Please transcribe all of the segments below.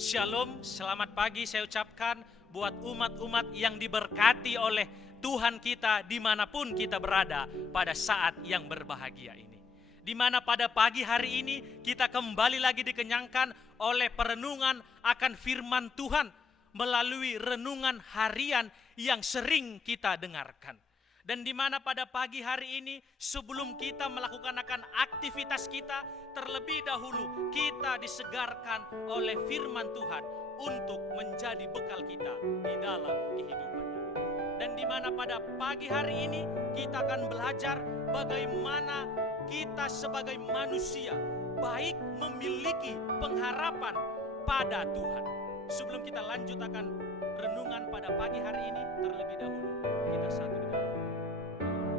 Shalom, selamat pagi saya ucapkan buat umat-umat yang diberkati oleh Tuhan kita dimanapun kita berada pada saat yang berbahagia ini. Di mana pada pagi hari ini kita kembali lagi dikenyangkan oleh perenungan akan firman Tuhan melalui renungan harian yang sering kita dengarkan. Dan di mana pada pagi hari ini sebelum kita melakukan akan aktivitas kita, terlebih dahulu kita disegarkan oleh firman Tuhan untuk menjadi bekal kita di dalam kehidupan ini. Dan di mana pada pagi hari ini kita akan belajar bagaimana kita sebagai manusia baik memiliki pengharapan pada Tuhan. Sebelum kita lanjut akan renungan pada pagi hari ini, terlebih dahulu kita satu di dalam.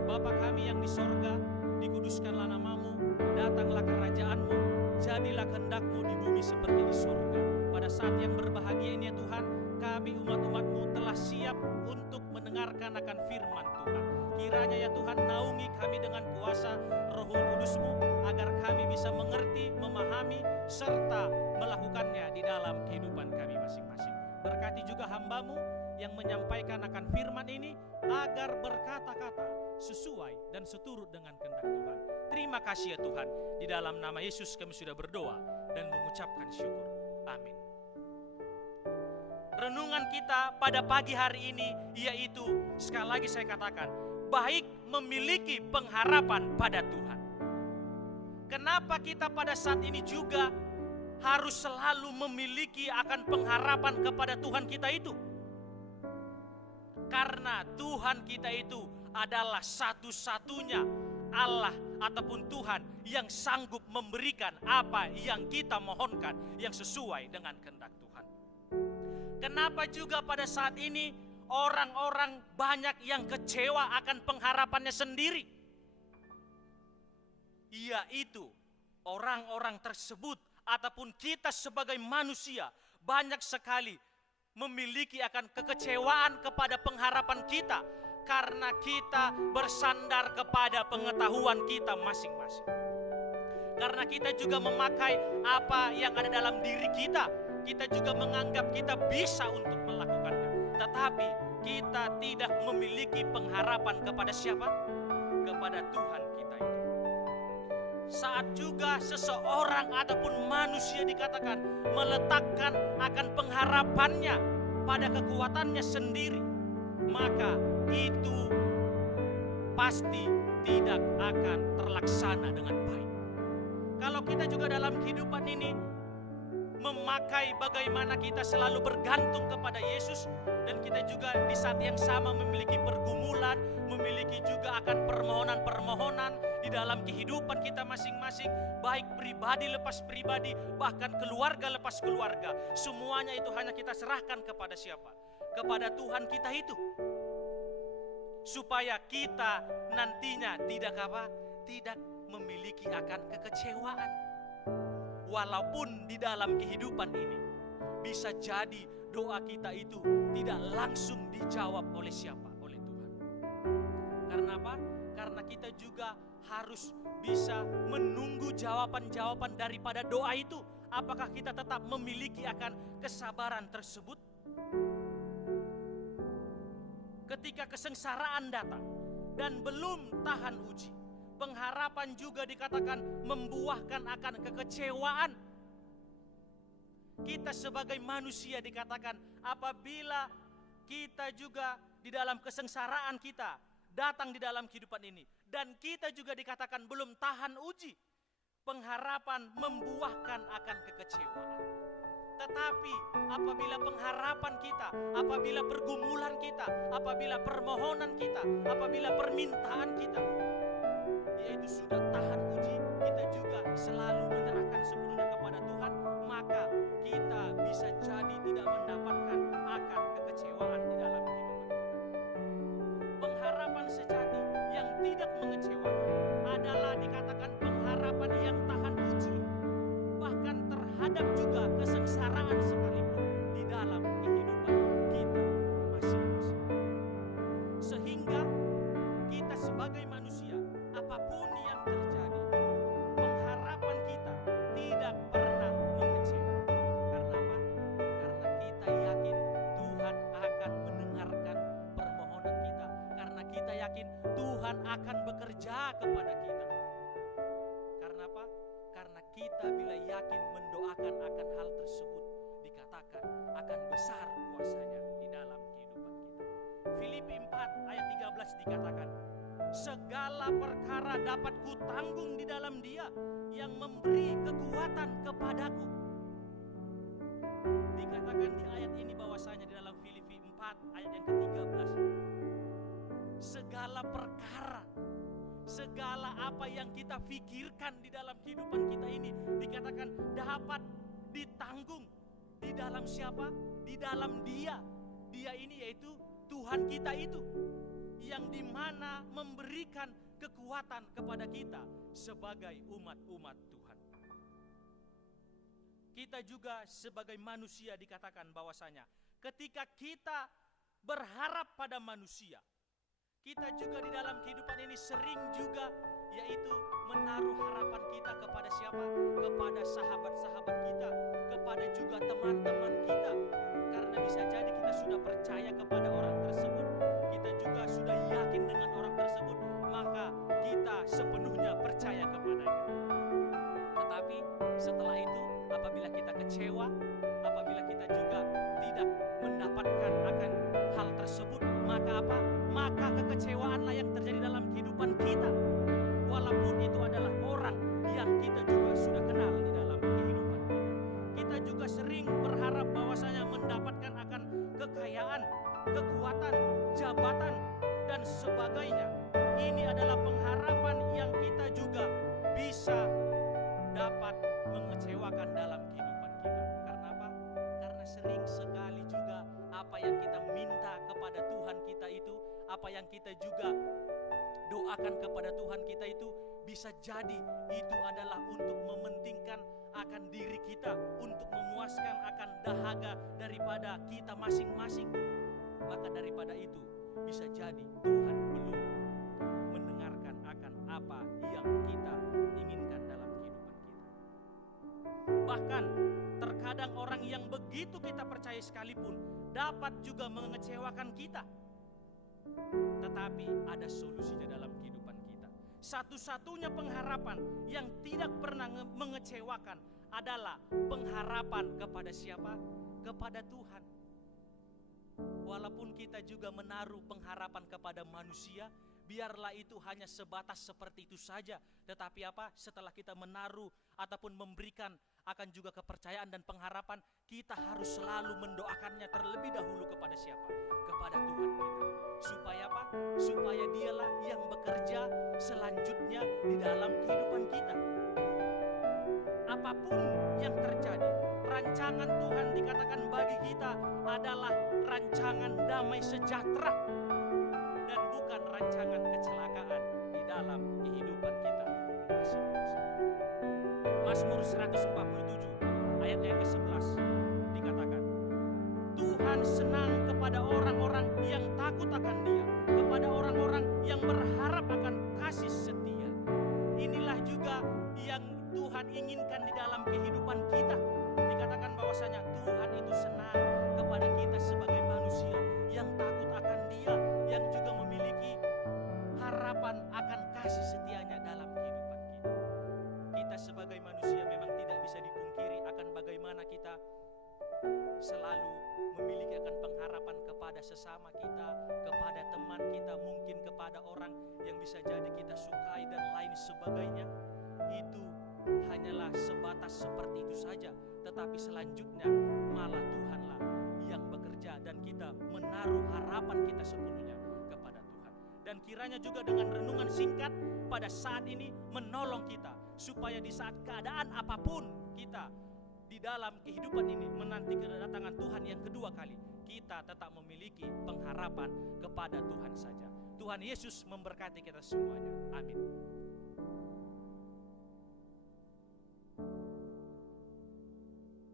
Bapa kami yang di sorga, dikuduskanlah namamu, datanglah kerajaanmu, jadilah kehendak-mu di bumi seperti di sorga. Pada saat yang berbahagia ini ya Tuhan, kami umat-umat-mu telah siap untuk mendengarkan akan firman Tuhan. Kiranya ya Tuhan naungi kami dengan kuasa Roh Kudus-mu, agar kami bisa mengerti, memahami, serta melakukannya di dalam kehidupan kami masing-masing. Berkati juga hamba-mu yang menyampaikan akan firman ini, agar berkata-kata sesuai dan seturut dengan kehendak Tuhan. Terima kasih ya Tuhan, di dalam nama Yesus kami sudah berdoa dan mengucapkan syukur. Amin. Renungan kita pada pagi hari ini yaitu, sekali lagi saya katakan, baik memiliki pengharapan pada Tuhan. Kenapa kita pada saat ini juga harus selalu memiliki akan pengharapan kepada Tuhan kita itu? Karena Tuhan kita itu adalah satu-satunya Allah ataupun Tuhan yang sanggup memberikan apa yang kita mohonkan yang sesuai dengan kehendak Tuhan. Kenapa juga pada saat ini orang-orang banyak yang kecewa akan pengharapannya sendiri? Yaitu orang-orang tersebut ataupun kita sebagai manusia banyak sekali memiliki akan kekecewaan kepada pengharapan kita karena kita bersandar kepada pengetahuan kita masing-masing. Karena kita juga memakai apa yang ada dalam diri kita, kita juga menganggap kita bisa untuk melakukannya. Tetapi kita tidak memiliki pengharapan kepada siapa? Kepada Tuhan kita itu. Saat juga seseorang ataupun manusia dikatakan meletakkan akan pengharapannya pada kekuatannya sendiri, maka itu pasti tidak akan terlaksana dengan baik. Kalau kita juga dalam kehidupan ini memakai bagaimana kita selalu bergantung kepada Yesus, dan kita juga di saat yang sama memiliki pergumulan, memiliki juga akan permohonan-permohonan di dalam kehidupan kita masing-masing, baik pribadi lepas pribadi, bahkan keluarga lepas keluarga. Semuanya itu hanya kita serahkan kepada siapa? Kepada Tuhan kita itu. Supaya kita nantinya tidak memiliki akan kekecewaan. Walaupun di dalam kehidupan ini bisa jadi doa kita itu tidak langsung dijawab oleh siapa? Oleh Tuhan. Karena apa? Karena kita juga harus bisa menunggu jawaban-jawaban daripada doa itu. Apakah kita tetap memiliki akan kesabaran tersebut? Ketika kesengsaraan datang dan belum tahan uji, pengharapan juga dikatakan membuahkan akan kekecewaan. Kita sebagai manusia dikatakan apabila kita juga di dalam kesengsaraan kita datang di dalam kehidupan ini, dan kita juga dikatakan belum tahan uji, pengharapan membuahkan akan kekecewaan. Tetapi apabila pengharapan kita, apabila pergumulan kita, apabila permohonan kita, apabila permintaan kita yaitu sudah tahan uji, kita juga selalu menyerahkan sepenuhnya kepada Tuhan, maka kita bisa jadi tidak mendapatkan akan kekecewaan di dalam kehidupan kita. Pengharapan sejati yang tidak mengecewakan adalah dikatakan pengharapan yang tahan uji, bahkan terhadap juga kesengsaraan sekalipun di dalam kehidupan kita masing-masing. Sehingga kita sebagai manusia, apapun yang terjadi, pengharapan kita Tuhan akan bekerja kepada kita. Karena apa? Karena kita bila yakin mendoakan akan hal tersebut, dikatakan akan besar kuasanya di dalam kehidupan kita. Filipi 4 ayat 13 dikatakan, segala perkara dapat kutanggung di dalam Dia yang memberi kekuatan kepadaku. Dikatakan di ayat ini bahwasanya di dalam Filipi 4 ayat yang ke-13, segala perkara, segala apa yang kita pikirkan di dalam kehidupan kita ini dikatakan dapat ditanggung di dalam siapa? Di dalam Dia. Dia ini yaitu Tuhan kita itu, yang dimana memberikan kekuatan kepada kita sebagai umat-umat Tuhan. Kita juga sebagai manusia dikatakan bahwasanya ketika kita berharap pada manusia, kita juga di dalam kehidupan ini sering juga yaitu menaruh harapan kita kepada siapa? Kepada sahabat-sahabat kita, kepada juga teman-teman kita. Karena bisa jadi kita sudah percaya kepada orang tersebut, kita juga sudah yakin dengan orang tersebut, maka kita sepenuhnya percaya kepadanya. Tetapi setelah itu apabila kita kecewa, apabila kita juga tidak mendapatkan akan hal tersebut, maka apa? Maka kekecewaanlah yang terjadi dalam kehidupan kita. Walaupun itu adalah orang yang kita juga sudah kenal di dalam kehidupan kita. Kita juga sering berharap bahwasanya mendapatkan akan kekayaan, kekuatan, jabatan, dan sebagainya. Ini adalah pengharapan yang kita juga bisa dapat mengecewakan dalam kehidupan kita. Karena apa? Karena sering sekali juga apa yang kita minta kepada Tuhan kita itu, apa yang kita juga doakan kepada Tuhan kita itu, bisa jadi itu adalah untuk mementingkan akan diri kita, untuk memuaskan akan dahaga daripada kita masing-masing. Maka daripada itu bisa jadi Tuhan belum mendengarkan akan apa yang kita inginkan dalam kehidupan kita. Bahkan terkadang orang yang begitu kita percaya sekalipun dapat juga mengecewakan kita. Tetapi ada solusinya dalam kehidupan kita. Satu-satunya pengharapan yang tidak pernah mengecewakan adalah pengharapan kepada siapa? Kepada Tuhan. Walaupun kita juga menaruh pengharapan kepada manusia, biarlah itu hanya sebatas seperti itu saja. Tetapi apa? Setelah kita menaruh ataupun memberikan akan juga kepercayaan dan pengharapan, kita harus selalu mendoakannya terlebih dahulu kepada siapa? Kepada Tuhan kita. Supaya apa? Supaya Dialah yang bekerja selanjutnya di dalam kehidupan kita. Apapun yang terjadi, rancangan Tuhan dikatakan bagi kita adalah rancangan damai sejahtera dan bukan rancangan kecelakaan di dalam kehidupan kita masing-masing. Mazmur 147 ayat yang ke-11 dikatakan, Tuhan senang kepada orang-orang yang takut akan Dia, kepada orang-orang yang berharap akan kasih setia. Inilah juga yang Tuhan inginkan di dalam kehidupan kita. Dikatakan bahwasanya Tuhan itu senang kepada kita sebagai manusia yang takut akan Dia, yang juga memiliki harapan akan kasih setianya dalam kehidupan kita. Kita sebagai manusia memang tidak bisa dipungkiri akan bagaimana kita selalu memiliki akan pengharapan kepada sesama kita, kepada teman kita, mungkin kepada orang yang bisa jadi kita sukai dan lain sebagainya. Itu hanyalah sebatas seperti itu saja. Tetapi selanjutnya malah Tuhanlah yang bekerja dan kita menaruh harapan kita sepenuhnya kepada Tuhan. Dan kiranya juga dengan renungan singkat pada saat ini menolong kita, supaya di saat keadaan apapun kita di dalam kehidupan ini menanti kedatangan Tuhan yang kedua kali, kita tetap memiliki pengharapan kepada Tuhan saja. Tuhan Yesus memberkati kita semuanya. Amin.